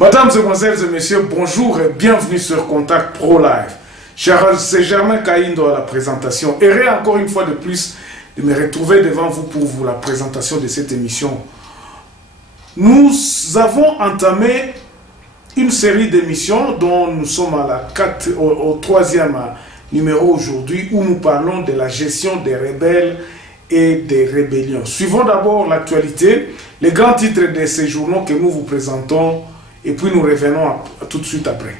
Mesdames, Mesdemoiselles et Messieurs, bonjour et bienvenue sur Contact Pro Live. C'est Germain Kaindo à la présentation. Et encore une fois de plus de me retrouver devant vous pour la présentation de cette émission. Nous avons entamé une série d'émissions dont nous sommes au troisième numéro aujourd'hui où nous parlons de la gestion des rebelles et des rébellions. Suivons d'abord l'actualité, les grands titres de ces journaux que nous vous présentons. Et puis nous revenons tout de suite après.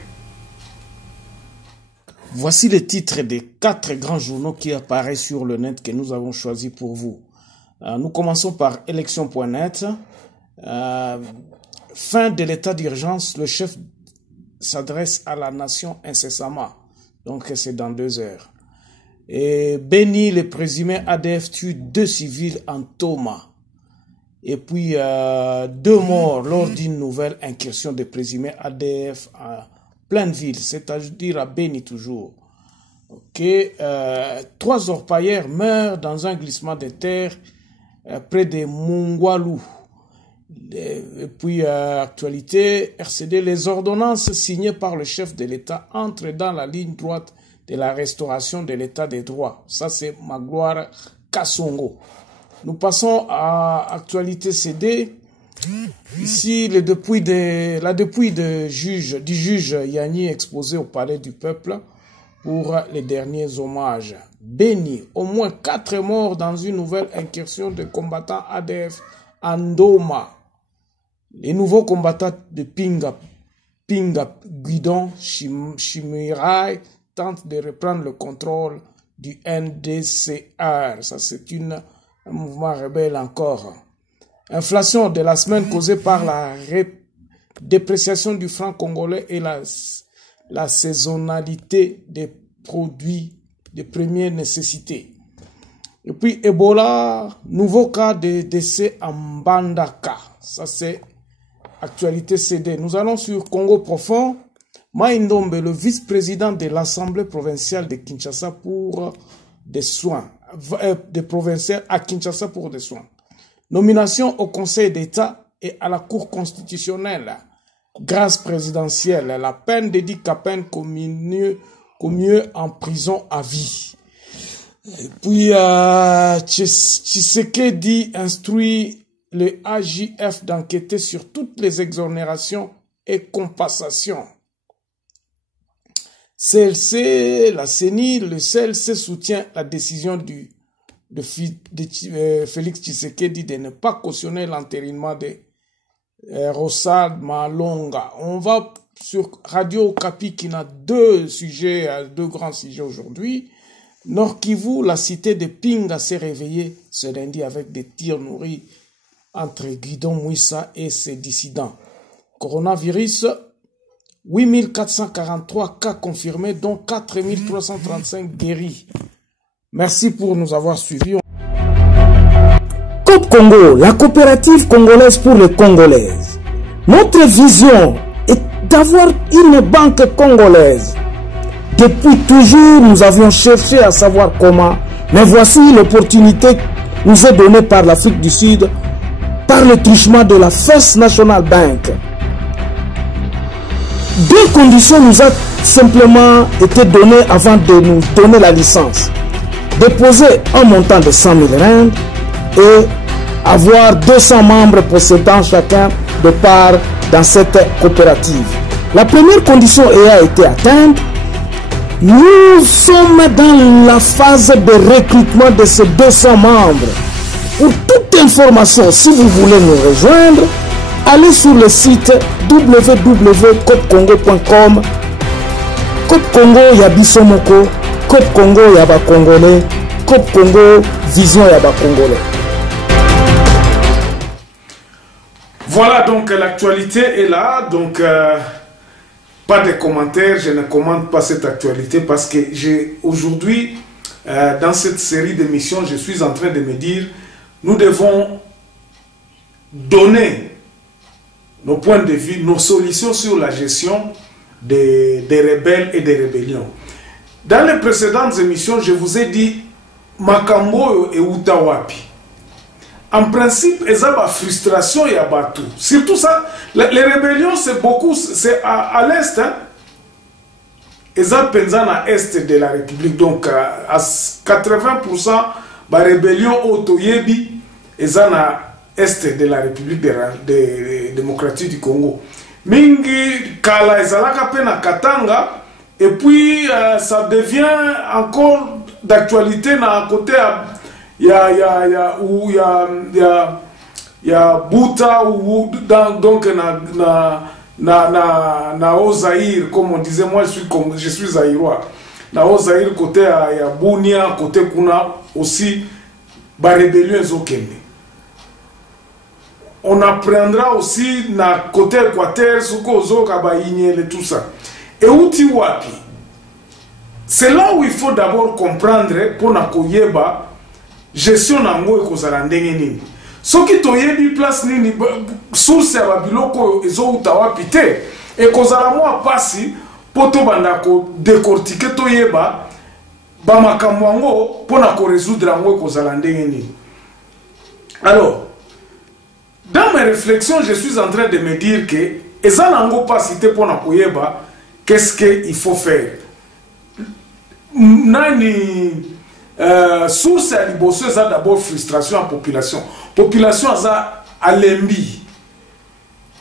Voici les titres des 4 grands journaux qui apparaissent sur le net que nous avons choisis pour vous. Nous commençons par élection.net. Fin de l'état d'urgence, le chef s'adresse à la nation incessamment. Donc c'est dans 2 heures. Et Béni, le présumé ADF tue 2 civils en Toma. Et puis, 2 morts lors d'une nouvelle incursion de présumés ADF à pleine ville, c'est-à-dire à Béni toujours. Ok, 3 orpailleurs meurent dans un glissement de terre près de Mungwalu. Et puis, actualité, RCD, les ordonnances signées par le chef de l'État entrent dans la ligne droite de la restauration de l'État des droits. Ça, c'est Magloire Kassongo. Nous passons à Actualité CD. Ici, la dépouille du juge Yanni exposé au palais du peuple pour les derniers hommages. Béni, au moins 4 morts dans une nouvelle incursion de combattants ADF en Doma. Les nouveaux combattants de Pinga Guidon Chimirai tentent de reprendre le contrôle du NDCR. Ça, c'est un mouvement rebelle encore. Inflation de la semaine causée par la dépréciation du franc congolais et la saisonnalité des produits de première nécessité. Et puis Ebola, nouveau cas de décès en Mbandaka. Ça c'est Actualité CD. Nous allons sur Congo profond. Maïndombe, le vice-président de l'Assemblée provinciale de Kinshasa pour des soins. Des provinciaux à Kinshasa pour des soins. Nomination au Conseil d'État et à la Cour constitutionnelle. Grâce présidentielle. La peine dédiée à peine commieux en prison à vie. Et puis, Tshisekedi instruit le AJF d'enquêter sur toutes les exonérations et compensations. CLC, la CENI, le CLC soutient la décision de Félix Tshisekedi de ne pas cautionner l'entérinement de Rossad Malonga. On va sur Radio Okapi qui a 2 grands sujets aujourd'hui. Nord Kivu, la cité de Pinga s'est réveillée ce lundi avec des tirs nourris entre Guidon Mouissa et ses dissidents. Coronavirus, 8443 cas confirmés, dont 4335 guéris. Merci pour nous avoir suivis. Coop Congo, la coopérative congolaise pour les Congolaises. Notre vision est d'avoir une banque congolaise. Depuis toujours, nous avions cherché à savoir comment, mais voici l'opportunité nous est donnée par l'Afrique du Sud, par le truchement de la First National Bank. 2 conditions nous ont simplement été données avant de nous donner la licence. Déposer un montant de 100 000 rand et avoir 200 membres possédant chacun de part dans cette coopérative. La première condition ayant été atteinte, nous sommes dans la phase de recrutement de ces 200 membres. Pour toute information, si vous voulez nous rejoindre, allez sur le site www.copcongo.com. Cop Congo Yabisomoko, Cop Congo Yaba Congolais, Cop Congo Vision Yaba Congolais. Voilà, donc l'actualité est là. Donc pas de commentaires, je ne commente pas cette actualité parce que aujourd'hui, dans cette série d'émissions, je suis en train de me dire, nous devons donner nos points de vue, nos solutions sur la gestion des rebelles et des rébellions. Dans les précédentes émissions, je vous ai dit, Makambo et Utawapi. En principe, il y a la frustration et tout. Surtout ça, les rébellions, c'est beaucoup, c'est à l'est. Hein? Ils ont pensé à l'est de la République. Donc, à 80%, la rébellion autoyebi, ils ont à l'est de la République démocratique du Congo. Mingi, Kala, ils ont à Katanga. Et puis, ça devient encore d'actualité dans côté. Il y a Bouta ou donc na Ozaïr, comme on disait, moi je suis zaïrois. Na Ozaïr côté il y a Bounia, côté Kuna aussi ba rébellion ezokende. On apprendra aussi na côté Équateur suko zoka ba inyele tout ça. Et uti wapi? C'est là où il faut d'abord comprendre pour na koyeba gestion nango ekozala ndenge nini. Soki toyebi place nini source ya babiloko ezouta wapi te ekozala mwa pasi po tobanda ko décortiquer toyeba ba makambo yango pona ko résoudre yango ekozala ndenge nini. Alors, dans mes réflexions, je suis en train de me dire que eza nango pasi te pona koyeba qu'est-ce qu'il faut faire. Nani source à liboso, c'est d'abord frustration à population. Population à l'embi.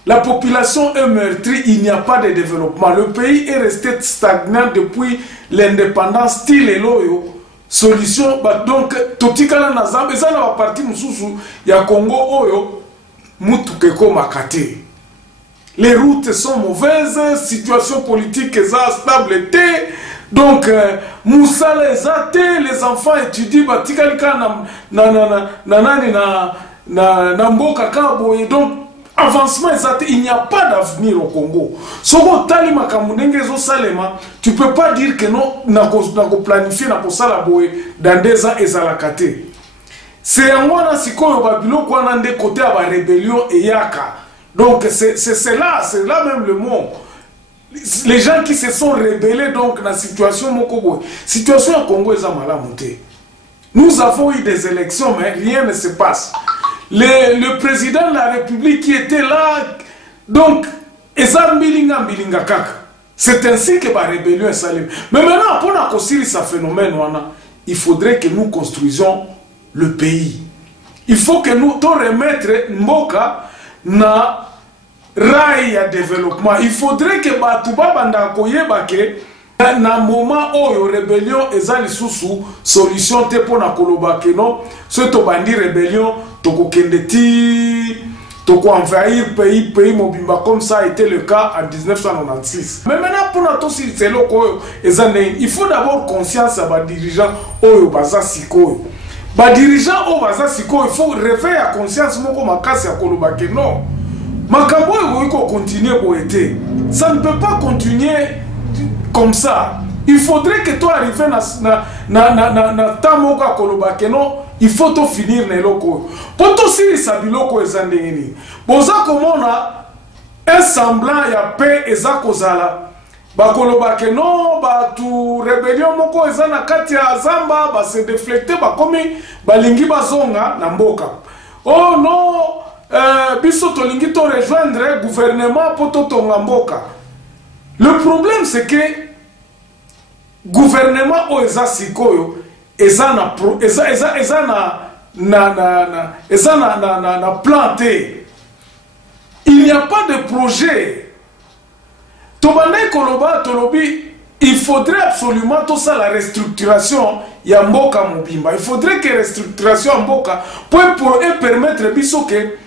La population est meurtrie, il n'y a pas de développement. Le pays est resté stagnant depuis l'indépendance. Style et loyo. Solution, donc, totikala nazam, et ça na partie mususu, ya Congo oyo, mutukeko makate. Les routes sont mauvaises, situation politique est stable. Donc, Moussa les athées, les enfants étudient, na mboka kabo, et donc, avancement est il n'y a pas d'avenir au Congo. Soko tali makamundenge zo salema, tu peux pas dire que non, nako planifier, nako salaboé, dans 2 ans, ezalakate. C'est un wana sikoyo babilo kwa nande côté à la rébellion et yaka. Donc, c'est là même le mot. Les gens qui se sont rebellés donc dans la situation Mokobo. Situation au Congo est malamoutée. Nous avons eu des élections, mais rien ne se passe. Le président de la République qui était là, donc, c'est ainsi que la rébellion est saluée. Mais maintenant, pour construire ce phénomène, il faudrait que nous construisions le pays. Il faut que nous remettre Mboka na rail à développement. Il faudrait que Batouba Banda koyeba ke na moment où rébellion ezali susu solution te pour na koloba ke non ce to bandi rébellion toko kendeti toko envahir pays mobimba comme ça a été le cas en 1996. Mais maintenant pour na to si c'est loko ezane il faut d'abord conscience à ba dirigeant oyo baza sikoyo. Ba dirigeant o baza sikoyo il faut réveiller à conscience moko makasi ya koloba ke non. Makambo il faut continuer pour être. Ça ne peut pas continuer comme ça. Il faudrait que toi arrives na tamoka koloba ke non, il faut to finir na loko. Pour to si sa biloko ezandeni. Boza komona un semblant ya paix ezakozala. Ba koloba ke non, ba tu rébellion moko ezana kati ya zamba ba se déflecter ba komi ba lingi bazonga na mboka. Oh non, biso tolingi to rejoindre le gouvernement pour to tonga mboka. Le problème c'est que gouvernement o eza sikoyo eza na planté. Il n'y a pas de projet. Tobane koloba tolobi, il faudrait absolument tout ça la restructuration ya mboka mobimba. Il faudrait que restructuration mboka pour permettre biso que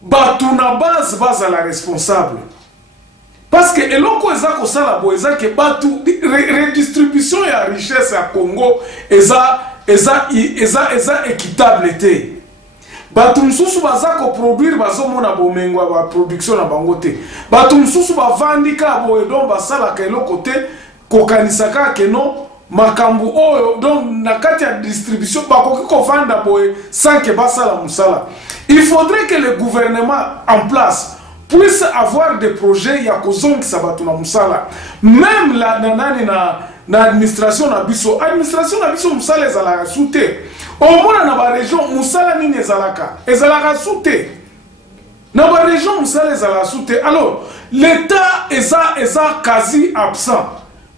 batu na base à la responsable. Parce que eloko ezako sala bo ezake batu redistribution ya richesse à Congo eza équitable té. Batu msusu baza ko produire bazo mona bomengwa ba production na bango te. Batu msusu ba vandika boye don basala ka eloko te kokanisaka ke no makambu oyo donc na kati ya distribution bakoki ko vanda boye sans que basala musala. Il faudrait que le gouvernement en place puisse avoir des projets ya kozongi sabatu na musala. Même la nanani na administration na biso musala ezala soute. Au moins na ba région musala nini ezalaka soute. Na ba région musala ezala soute. Alors l'état eza quasi absent.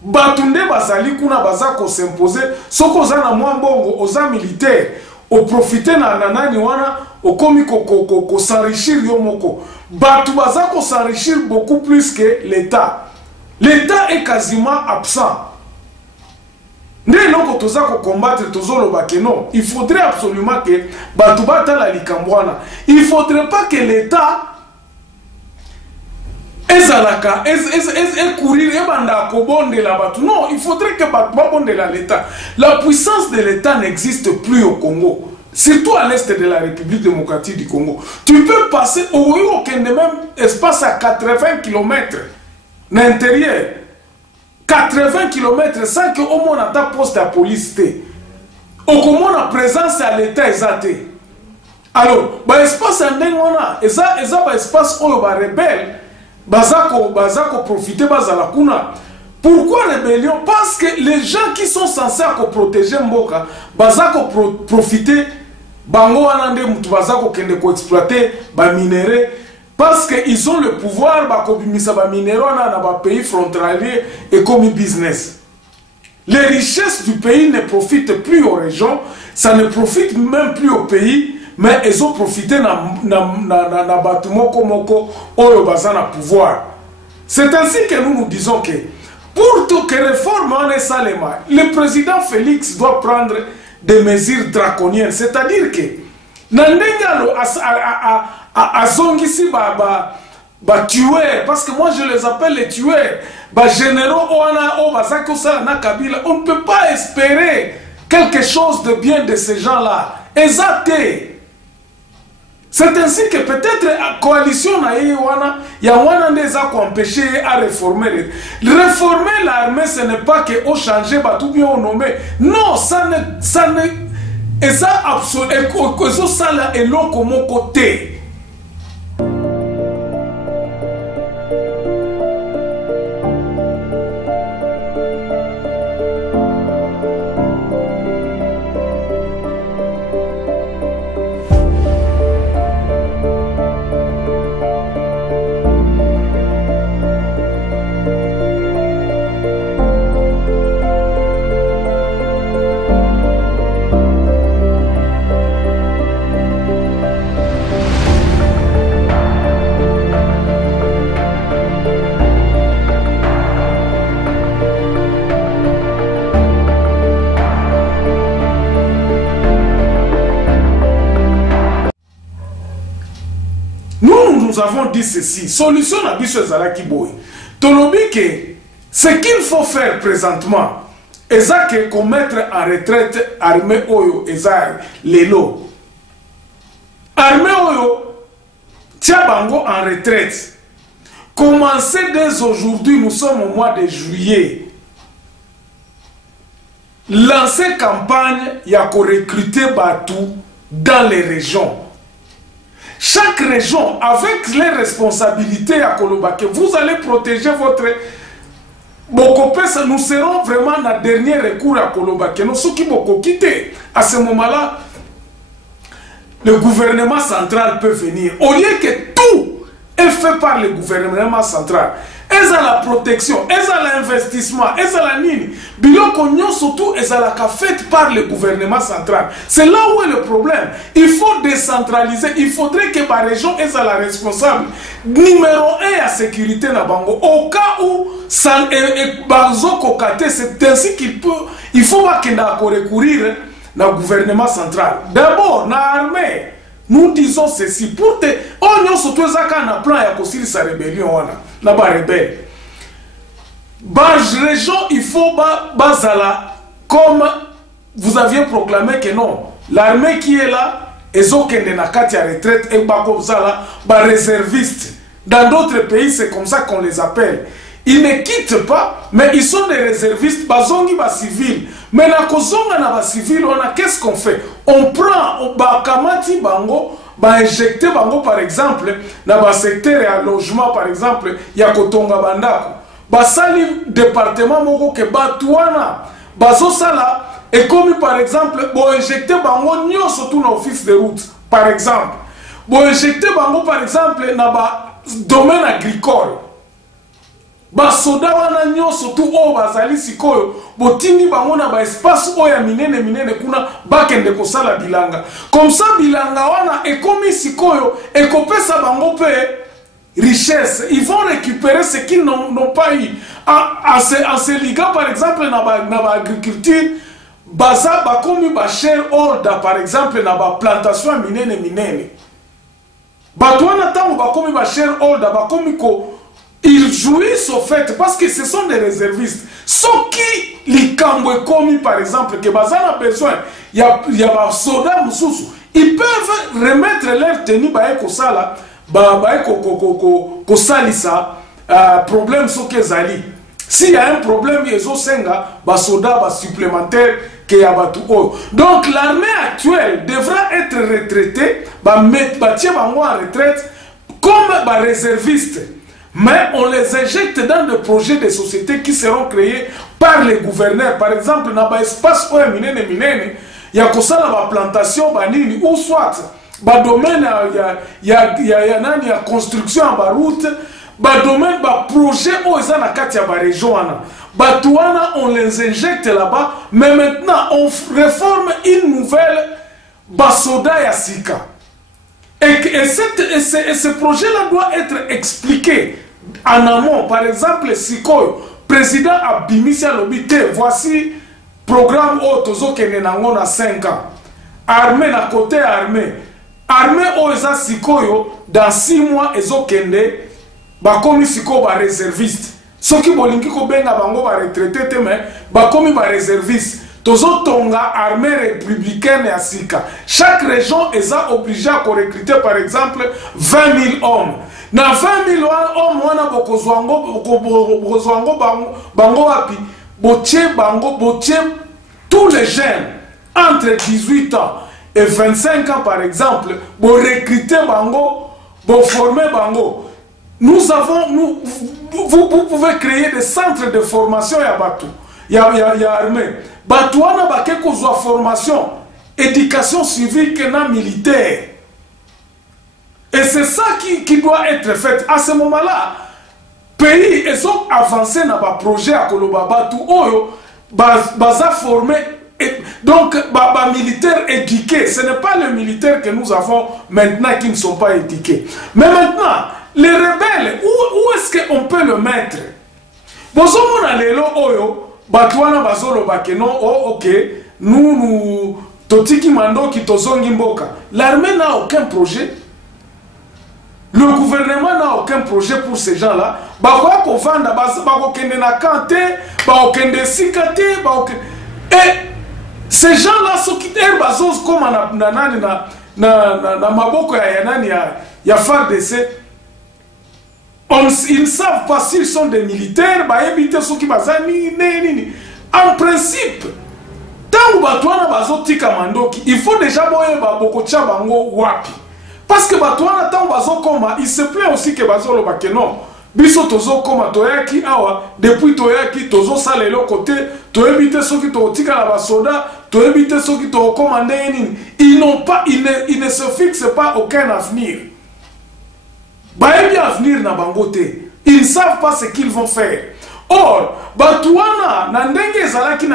Batunde bazali kuna baza ko s'imposer soko za na mwambongo oza militaire o profiter na nanani wana o komi ko s'enrichir yo moko. Batu baza ko s'enrichir beaucoup plus que l'état. L'état est quasiment absent. Ndé loko toza ko combattre tozolo bakeno. Il faudrait absolument que batu batala likambwana. Il faudrait pas que l'état ezalaka courir et banda ko bondela batu. Non, il faudrait que batu bondela l'état. La puissance de l'état n'existe plus au Congo. Surtout à l'est de la République démocratique du Congo. Tu peux passer au même espace à 80 km l'intérieur. 80 km sans que au moins ta poste à police té. Au comment la présence à l'état exact. Alors, bah espace en dengona, eza ba espace oyo ba rebelle, bazako profiter bazala kuna. Pourquoi rébellion? Parce que les gens qui sont censés protéger mboka, bazako profiter bango wanande mutu bazako kende ko exploiter ba minéraux. Parce qu'ils ont le pouvoir, dans les pays frontaliers et comme business. Les richesses du pays ne profitent plus aux régions, ça ne profite même plus au pays, mais ils ont profité dans le bâtiment comme le pouvoir. C'est ainsi que nous disons que pour tout que réforme en est salema, le président Félix doit prendre des mesures draconiennes. C'est-à-dire que Nandengalo azongisi ba tueurs, parce que moi je les appelle les tueurs, ba généraux na Kabila. On ne peut pas espérer quelque chose de bien de ces gens-là. Exact. C'est ainsi que peut-être la coalition na wana ndeza ko empêcher à réformer. Réformer l'armée, ce n'est pas que au changer tout bien au nommer. Non, ça ne et ça absolument que ça là est long comme mon côté. Nous avons dit ceci. Solution à biso ezalaki boy. Tolobi que ce qu'il faut faire présentement, c'est qu'on mette en retraite armée oyo ezar lelo. Armée oyo tiabango en retraite. Commencez dès aujourd'hui, nous sommes au mois de juillet. Lancer campagne ya ko recruter batou dans les régions. Chaque région, avec les responsabilités à Kolobake, vous allez protéger votre... Nous serons vraiment dans le dernier recours à Kolobake. Nous sommes quittés. À ce moment-là, le gouvernement central peut venir. Au lieu que tout est fait par le gouvernement central, et à la protection, et à l'investissement, et à la nini, biloko surtout est à la fait par le gouvernement central. C'est là où est le problème. Il faut décentraliser. Il faudrait que la région est à la responsable. Numéro 1 à sécurité na bango. Au cas où c'est ainsi qu'il peut. Il faut pas qu'il recourir au gouvernement central. D'abord, dans l'armée. Nous disons ceci pour te on surtout un plan ya kosili sa rébellion na ba rebelle région il faut bazala comme vous aviez proclamé que non l'armée qui est là ezokende na kati ya retraite et bakozala ba réservistes. Dans d'autres pays, c'est comme ça qu'on les appelle. Ils ne quittent pas, mais ils sont des réservistes, bazongi ba civil. Mais na kozonga na ba civil, qu'est-ce qu'on fait? On prend ba kamati bango, ba injecter bango par exemple na ba secteur ya logement par exemple, ya kotonga bandako. Ba sali département moko ke batouana, bazo sala et comme par exemple bo injecter bango nyo surtout na office de route par exemple. Bo injecter bango par exemple na ba domaine agricole. Basoda wana nyonso tu o bazali sikoyo botindi bango na ba espace oya minene kuna bakende kosala bilanga. Comme ça bilanga wana ekomi sikoyo ekopesa bango pe richesse. Ils vont récupérer ce qu'ils n'ont pas eu. En se liga par exemple na ba agriculture baza bakomi ba shareholder par exemple na ba plantation minene. Batouana tango bakomi ba shareholder bakomi ko ils jouissent au fait parce que ce sont des réservistes. Ceux qui les cambouent commis par exemple que bazana a besoin, il y a des soldats mususu, ils peuvent remettre leur tenue baeko sala, baeko salisa problème so que zali. S'il y a un problème, ils ont senga ba soldats ba supplémentaires que yabatu o. Donc l'armée actuelle devra être retraitée, ba tirer bango en retraite comme ba réservistes. Mais on les injecte dans des projets de société qui seront créés par les gouverneurs. Par exemple, dans l'espace où il y a la plantation, ou soit dans domaine, il y a construction en route, dans domaine, projet où il y a la région. On les injecte là-bas, mais maintenant on réforme une nouvelle Basoda Yassika. Et ce projet-là doit être expliqué en amont. Par exemple, si le président a bimisi l'obité, voici programme Otozo Kenenango na 5 ans. Armée na côté armée. Armée Oza Sikoyo, dans 6 mois, Ezo Kende, bakomi Siko ba réserviste. Ceux qui bolingi ko benga bango ba retraité, mais bakomi ba réserviste. Tozo tonga armée républicaine à Sika. Chaque région est obligée à recruter par exemple 20 000 hommes. Na 20 000 hommes, wana bokozwango bango wapi, botie tous les jeunes entre 18 ans et 25 ans par exemple, bo recruter bango, bo former bango. Nous avons, vous pouvez créer des centres de formation ya batu, ya armée. Batouana bake kozwa formation, éducation civique et militaire. Et c'est ça qui doit être fait. À ce moment-là, pays ils ont avancé dans le projet à Koloba Batou Oyo, baza formé, donc militaires éduqués. Ce n'est pas les militaires que nous avons maintenant qui ne sont pas éduqués. Mais maintenant, les rebelles, où est-ce qu'on peut le mettre? Bozomona lelo Oyo. Batouana bazolo bakeno, oh ok, nous totiki mando ki tozongi mboka. L'armée n'a aucun projet. Le gouvernement n'a aucun projet pour ces gens-là. Bakwa kovanda bako kende na kante, bako kende sikate, et ces gens-là sont qui bazos comme na maboko ya nani ya FARDC. Ils ne savent pas s'ils sont des militaires, en principe, tant que il faut déjà parce que il se plaît aussi que biso tozo koma toyaki awa depuis toyaki tozo salelo côté to éviter ceux qui to tika la basoda to éviter ceux qui to commander ils n'ont pas ils ne se fixent pas aucun avenir. Baebi avenir na bangote. Ils ne savent pas ce qu'ils vont faire. Or, batouana na ndenge ezalaki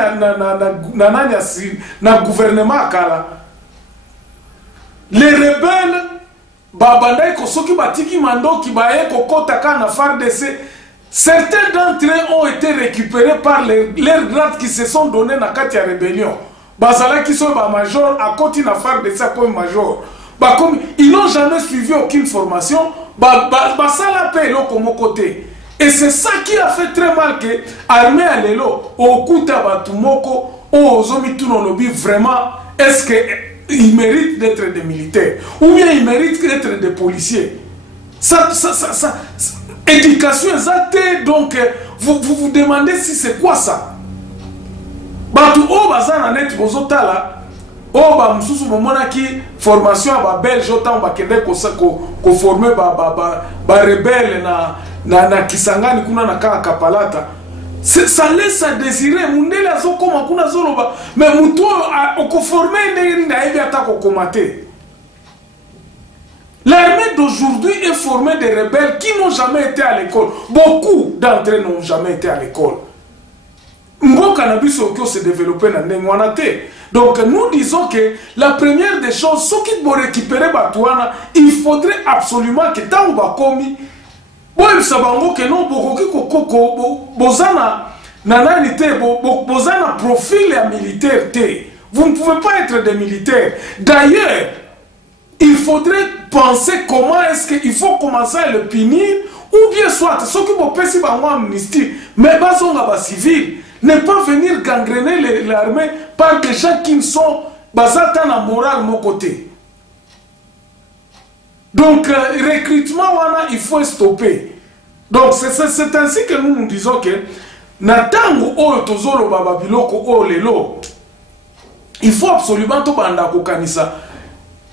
na gouvernement akala. Les rebelles babandai ko soki batiki mando ki baye ko kotaka na FARDC. Certains d'entre eux ont été récupérés par leurs grades qui se sont donnés na kati ya rébellion. Bazala qui sont ba major à côté na FARDC comme major. Comme ils n'ont jamais suivi aucune formation, ça l'a payé comme côté. Et c'est ça qui a fait très mal que l'armée à l'élo, au Kuta Batumoko, au Zomitu Nolobi, vraiment, est-ce que qu'ils méritent d'être des militaires, ou bien ils méritent d'être des policiers. Éducation exacte, donc vous demandez si c'est quoi ça. Batu o bazana net bozotala o ba mususu momona ki formation ba belge autant ba kende ko former ba rebelle na Kisangani kuna na Kapalata. Ça laisse à désirer mundele azokoma kuna zoloba mais mutu o former ndenge na ebi ata ko komate. L'armée d'aujourd'hui est formée de rebelles qui n'ont jamais été à l'école. Beaucoup d'entre eux n'ont jamais été à l'école. Mboka na biso qui s'est développé dans Nengwanate. Donc nous disons que la première des choses, ceux qui vont récupérer Batouana, il faudrait absolument que tant ou bakomi, bon sabango que non bokoki koko bozana nananité bozana profil et militaire té. Vous ne pouvez pas être des militaires. D'ailleurs, il faudrait penser comment est-ce qu'il faut commencer à le punir, ou bien soit, ceux qui vont passer par moi amnistie, mais basons à civil, ne pas venir gangréner l'armée par des gens qui ne sont basés dans la morale de mon côté. Donc, recrutement, il faut stopper. Donc, c'est ainsi que nous disons que, Natango o tozolo babiloko o lelo, il faut absolument tout banda kokanisa.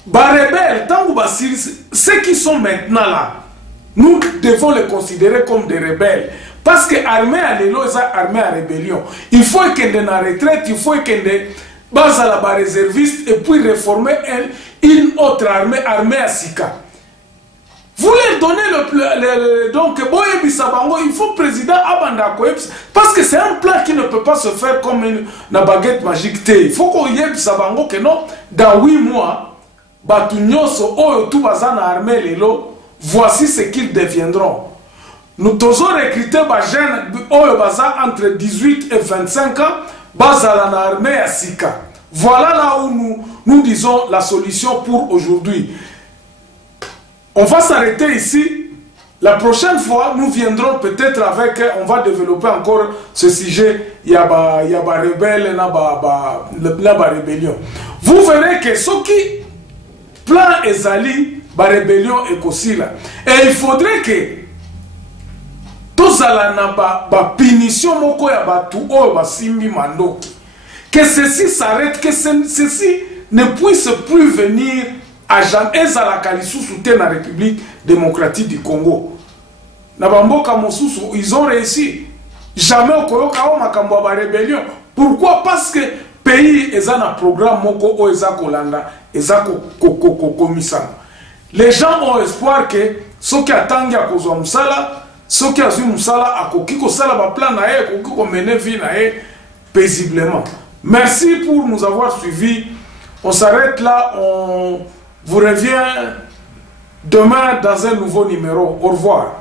Bah rebelles, ceux qui sont maintenant là, nous devons les considérer comme des rebelles. Parce que l'armée à l'élo, c'est l'armée à rébellion. Il faut qu'elle ait une retraite, il faut qu'elle ait base à la réserviste et puis réformer une autre armée, armée à Sika. Vous leur donnez donc, il faut président Abanda Koeps, parce que c'est un plan qui ne peut pas se faire comme une baguette magique. Il faut qu'on y ait Sabango que non, dans 8 mois, Batunyoso, Oyo, tout bazana armée, lelo, voici ce qu'ils deviendront. Nous devons recruter des jeunes Oyo baza entre 18 et 25 ans, bazala na armée à Sika. Voilà là où nous disons la solution pour aujourd'hui. On va s'arrêter ici. La prochaine fois, nous viendrons peut-être avec, on va développer encore ce sujet, il y a des rebelles, il y a des rébellions. Vous verrez que ce qui plan ezali, la rébellion est aussi là. Et il faudrait que tous la na punition moko ya batu o basimbi mandoki. Que ceci s'arrête, que ceci ne puisse plus venir à jamais la Kalissu dans la République démocratique du Congo. Nabamboka Mosusu, ils ont réussi. Jamais au Koyoka o makambo ba rébellion. Pourquoi? Parce que pays est un programme moko o ezako landa, ezako komisa. Les gens ont espoir que ceux qui attendent à cause de Moussala, ceux qui ont Moussala à Kokiko Sala va plan na e Kokiko mener vie na e paisiblement. Merci pour nous avoir suivis. On s'arrête là, on vous revient demain dans un nouveau numéro. Au revoir.